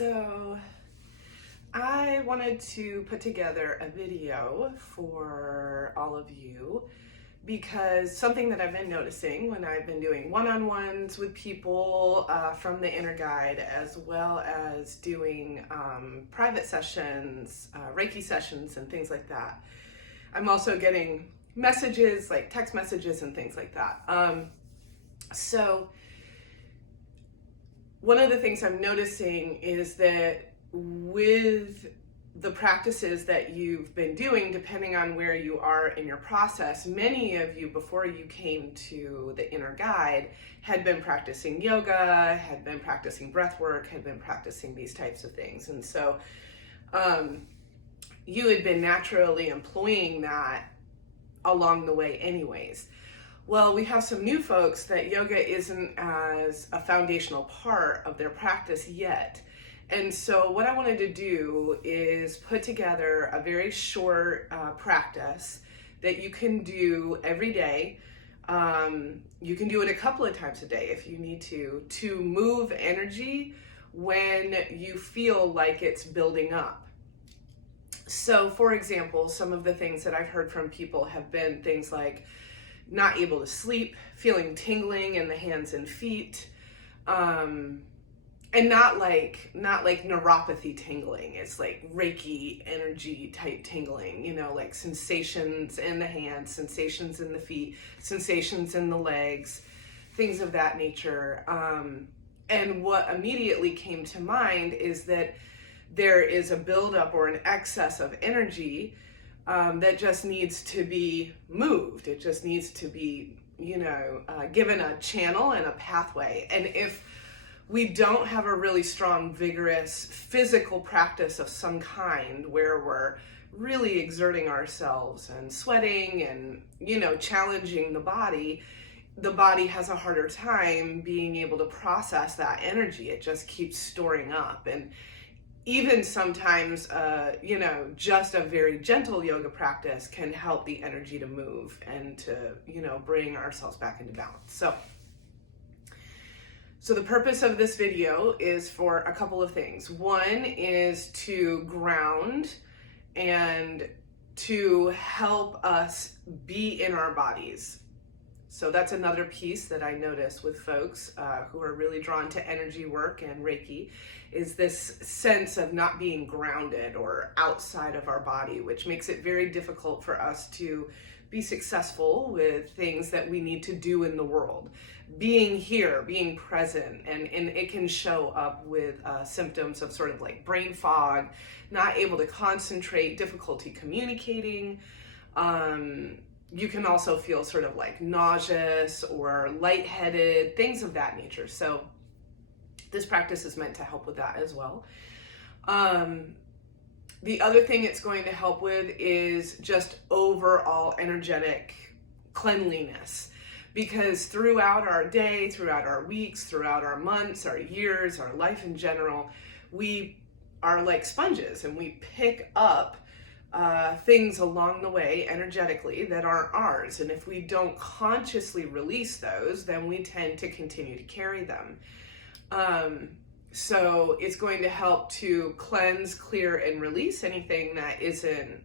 So I wanted to put together a video for all of you because something that I've been noticing when I've been doing one-on-ones with people from the Inner Guide, as well as doing private sessions, Reiki sessions and things like that. I'm also getting messages, like text messages and things like that. So one of the things I'm noticing is that with the practices that you've been doing, depending on where you are in your process, many of you before you came to the Inner Guide had been practicing yoga, had been practicing breath work, had been practicing these types of things. And so you had been naturally employing that along the way anyways. Well, we have some new folks that yoga isn't as a foundational part of their practice yet. And so what I wanted to do is put together a very short practice that you can do every day. You can do it a couple of times a day if you need to move energy when you feel like it's building up. So for example, some of the things that I've heard from people have been things like not able to sleep, feeling tingling in the hands and feet, and not like neuropathy tingling. It's like Reiki energy type tingling, you know, like sensations in the hands, sensations in the feet, sensations in the legs, things of that nature. And what immediately came to mind is that there is a buildup or an excess of energy that just needs to be moved. It just needs to be, given a channel and a pathway. And if we don't have a really strong, vigorous physical practice of some kind where we're really exerting ourselves and sweating and, challenging the body has a harder time being able to process that energy. It just keeps storing up. And even sometimes, just a very gentle yoga practice can help the energy to move and to, bring ourselves back into balance. So the purpose of this video is for a couple of things. One is to ground and to help us be in our bodies. So that's another piece that I notice with folks who are really drawn to energy work and Reiki, is this sense of not being grounded or outside of our body, which makes it very difficult for us to be successful with things that we need to do in the world. Being here, being present, and it can show up with symptoms of sort of like brain fog, not able to concentrate, difficulty communicating. You can also feel sort of like nauseous or lightheaded, things of that nature. So this practice is meant to help with that as well. The other thing it's going to help with is just overall energetic cleanliness, because throughout our day, throughout our weeks, throughout our months, our years, our life in general, we are like sponges and we pick up things along the way energetically that aren't ours. And if we don't consciously release those, then we tend to continue to carry them. So it's going to help to cleanse, clear, and release anything that isn't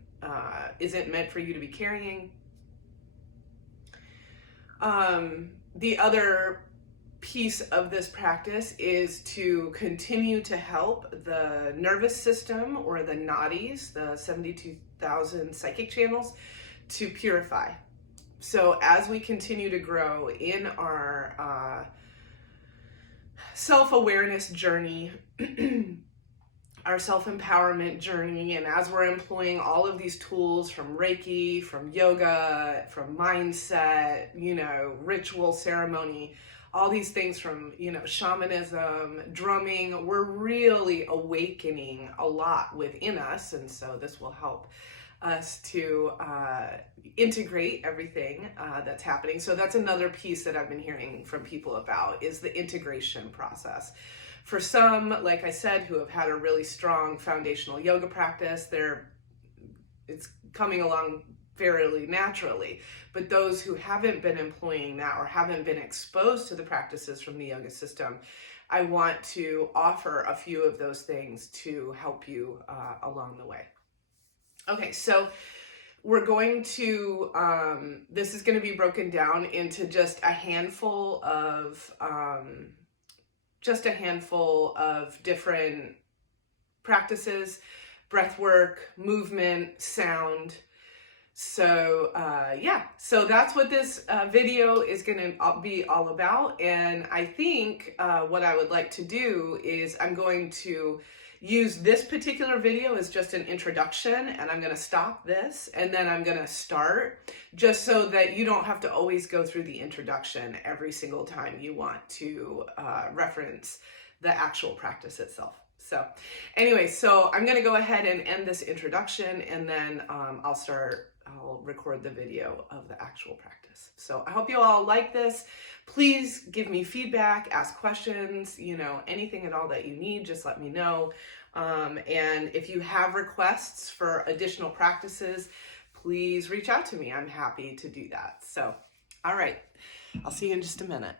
meant for you to be carrying. The other piece of this practice is to continue to help the nervous system, or the nadis, the 72,000 psychic channels, to purify. So as we continue to grow in our self-awareness journey, our self-empowerment journey, and as we're employing all of these tools from Reiki, from yoga, from mindset, ritual, ceremony, all these things from, shamanism, drumming, we're really awakening a lot within us. And so this will help us to integrate everything that's happening. So that's another piece that I've been hearing from people about, is the integration process. For some, like I said, who have had a really strong foundational yoga practice, it's coming along fairly naturally. But those who haven't been employing that or haven't been exposed to the practices from the yoga system, I want to offer a few of those things to help you along the way. Okay, so we're going to, this is going to be broken down into just a handful of different practices: breath work, movement, sound. So yeah, so that's what this video is going to be all about. And I think what I would like to do is I'm going to use this particular video as just an introduction, and I'm going to stop this and then I'm going to start, just so that you don't have to always go through the introduction every single time you want to reference the actual practice itself. So anyway, so I'm going to go ahead and end this introduction, and then I'll record the video of the actual practice. So I hope you all like this. Please give me feedback, ask questions, anything at all that you need, just let me know. And if you have requests for additional practices, please reach out to me. I'm happy to do that. So, all right, I'll see you in just a minute.